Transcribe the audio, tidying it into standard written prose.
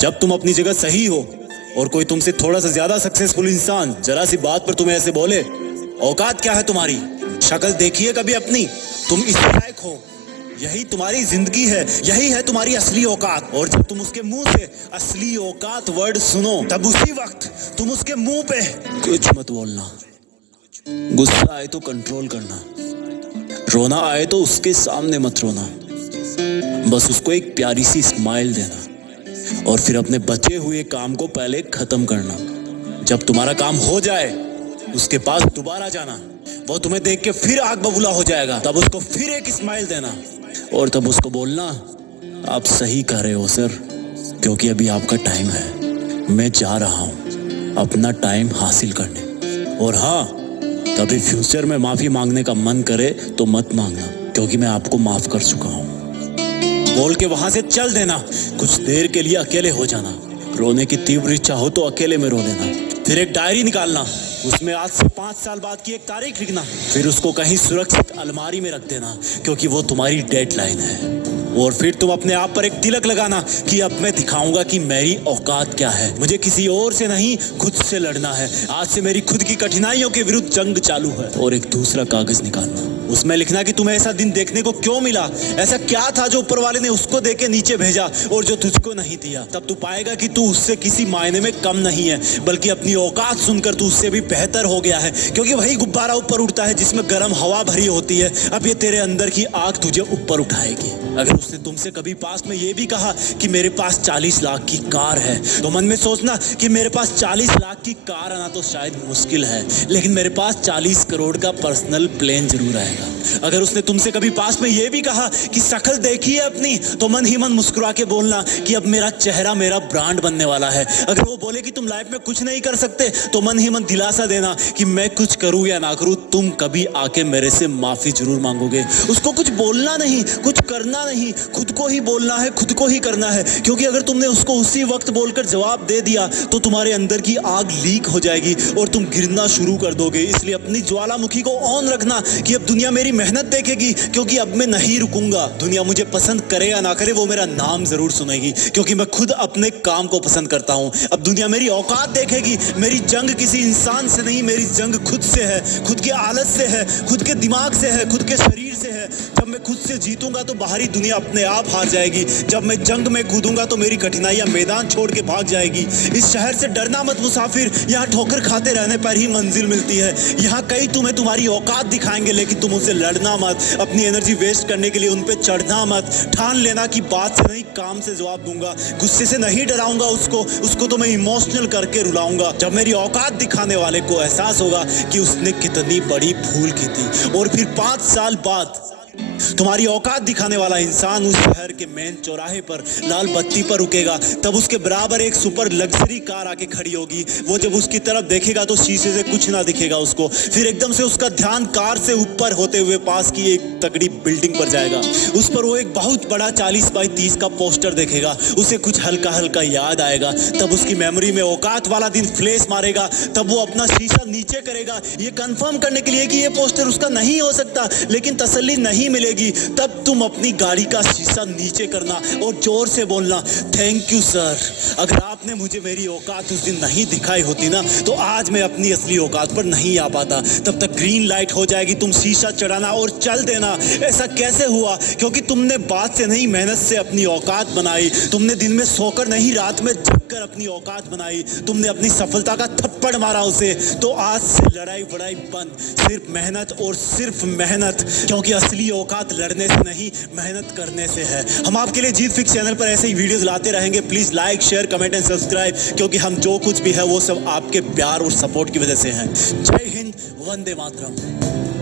जब तुम अपनी जगह सही हो और कोई तुमसे थोड़ा सा ज्यादा सक्सेसफुल इंसान जरा सी बात पर तुम्हें ऐसे बोले, औकात क्या है तुम्हारी, शक्ल देखिए कभी अपनी, तुम इस लायक हो, यही तुम्हारी जिंदगी है, यही है तुम्हारी असली औकात। और जब तुम उसके मुंह से असली औकात वर्ड सुनो, तब उसी वक्त तुम उसके मुंह पे कुछ मत बोलना। गुस्सा आए तो कंट्रोल करना, रोना आए तो उसके सामने मत रोना, बस उसको एक प्यारी सी स्माइल देना और फिर अपने बचे हुए काम को पहले खत्म करना। जब तुम्हारा काम हो जाए उसके पास दोबारा जाना, वो तुम्हें देख के फिर आग बबूला हो जाएगा, तब उसको फिर एक स्माइल देना और तब उसको बोलना, आप सही कह रहे हो सर, क्योंकि अभी आपका टाइम है, मैं जा रहा हूं अपना टाइम हासिल करने। और हाँ, कभी फ्यूचर में माफी मांगने का मन करे तो मत मांगना, क्योंकि मैं आपको माफ कर चुका हूं। बोल के वहां से चल देना, कुछ देर के लिए अकेले हो जाना, रोने की तीव्र इच्छा हो तो अकेले में रो लेना, फिर एक डायरी निकालना, उसमें आज से 5 साल बाद की एक तारीख लिखना, फिर उसको कहीं सुरक्षित अलमारी में रख देना, क्योंकि वो तुम्हारी डेडलाइन है। और फिर तुम अपने आप पर एक तिलक लगाना कि अब मैं दिखाऊंगा कि मेरी औकात क्या है, मुझे किसी और से नहीं खुद से लड़ना है, आज से मेरी खुद की कठिनाइयों के विरुद्ध जंग चालू है। और एक दूसरा कागज निकालना, उसमें लिखना कि तुम्हें ऐसा दिन देखने को क्यों मिला, ऐसा क्या था जो ऊपर वाले ने उसको देके नीचे भेजा और जो तुझको नहीं दिया। तब तू पाएगा कि तू उससे किसी मायने में कम नहीं है, बल्कि अपनी औकात सुनकर तू उससे भी बेहतर हो गया है, क्योंकि वही गुब्बारा ऊपर उड़ता है जिसमें गर्म हवा भरी होती है। अब ये तेरे अंदर की आग तुझे ऊपर उठाएगी। अगर उसने तुमसे कभी पास में ये भी कहा कि मेरे पास 40 लाख की कार है, तो मन में सोचना कि मेरे पास 40 लाख की कार आना तो शायद मुश्किल है, लेकिन मेरे पास 40 करोड़ का पर्सनल प्लेन जरूर आएगा। अगर उसने तुमसे कभी पास में ये भी कहा कि शक्ल देखिए अपनी, तो मन ही मन मुस्कुरा के बोलना कि अब मेरा चेहरा मेरा ब्रांड बनने वाला है। अगर वो बोले कि तुम लाइफ में कुछ नहीं कर सकते, तो मन ही मन दिलासा देना कि मैं कुछ करूं या ना करूं, तुम कभी आके मेरे से माफी जरूर मांगोगे। उसको कुछ बोलना नहीं, कुछ करना नहीं, खुद को ही बोलना है, खुद को ही करना है, क्योंकि अगर तुमने उसको उसी वक्त बोलकर जवाब दे दिया तो तुम्हारे अंदर की आग लीक हो जाएगी और तुम गिरना शुरू कर दोगे। इसलिए अपनी ज्वालामुखी को ऑन रखना कि अब दुनिया मेरी मेहनत देखेगी, क्योंकि अब मैं नहीं रुकूंगा। दुनिया मुझे पसंद करे या ना करे, वो मेरा नाम जरूर सुनेगी, क्योंकि मैं खुद अपने काम को पसंद करता हूं। अब दुनिया मेरी औकात देखेगी, मेरी जंग किसी इंसान से नहीं, मेरी जंग खुद से है, खुद के आलत से है, खुद के दिमाग से है, खुद के शरीर से है। जब मैं खुद से जीतूंगा तो बाहरी दुनिया अपने आप हार जाएगी। जब मैं जंग में कूदूंगा तो मेरी कठिनाइयां मैदान छोड़ के भाग जाएगी। इस शहर से डरना मत मुसाफिर, यहाँ ठोकर खाते रहने पर ही मंजिल मिलती है। यहाँ कई तुम्हें तुम्हारी औकात दिखाएंगे, लेकिन तुम उनसे लड़ना मत, अपनी एनर्जी वेस्ट करने के लिए उन पे चढ़ना मत। ठान लेना कि बात से नहीं काम से जवाब दूंगा, गुस्से से नहीं डराऊंगा उसको तो मैं इमोशनल करके रुलाऊंगा। जब मेरी औकात दिखाने वाले को एहसास होगा कि उसने कितनी बड़ी भूल की थी, और फिर 5 साल बाद तुम्हारी औकात दिखाने वाला इंसान उस शहर के मेन चौराहे पर लाल बत्ती पर रुकेगा, तब उसके बराबर एक सुपर लग्जरी कार आके खड़ी होगी। वो जब उसकी तरफ देखेगा तो शीशे से कुछ ना दिखेगा उसको, फिर एकदम से उसका ध्यान कार से ऊपर होते हुए पास की एक तगड़ी बिल्डिंग पर जाएगा। उस पर वो एक बहुत बड़ा 40 बाई 30 का पोस्टर देखेगा, उसे कुछ हल्का हल्का याद आएगा। तब उसकी मेमोरी में औकात वाला दिन फ्लैश मारेगा। तब वो अपना शीशा नीचे करेगा, ये कंफर्म करने के लिए कि ये पोस्टर उसका नहीं हो सकता, लेकिन तसल्ली नहीं मिलेगी। तब तुम अपनी गाड़ी का शीशा नीचे करना और जोर से बोलना, थैंक यू सर, अगर आपने मुझे मेरी औकात उस दिन नहीं दिखाई होती ना, तो आज मैं अपनी असली औकात पर नहीं आ पाता। तब तक ग्रीन लाइट हो जाएगी, तुम शीशा चढ़ाना और चल देना। ऐसा कैसे हुआ? क्योंकि तुमने बात से नहीं मेहनत से अपनी औकात बनाई। तुमने दिन में सोकर नहीं रात में जगकर अपनी औकात बनाई। तुमने अपनी सफलता का थप्पड़ मारा उसे। तो आज से लड़ाई वड़ाई बंद, सिर्फ मेहनत और सिर्फ मेहनत, क्योंकि असली औकात लड़ने से नहीं मेहनत करने से है। हम आपके लिए जीत फिक्स चैनल पर ऐसे ही वीडियोस लाते रहेंगे। Please like share comment and subscribe, क्योंकि हम जो कुछ भी है वो सब आपके प्यार और सपोर्ट की वजह से है। जय हिंद, वंदे मातरम।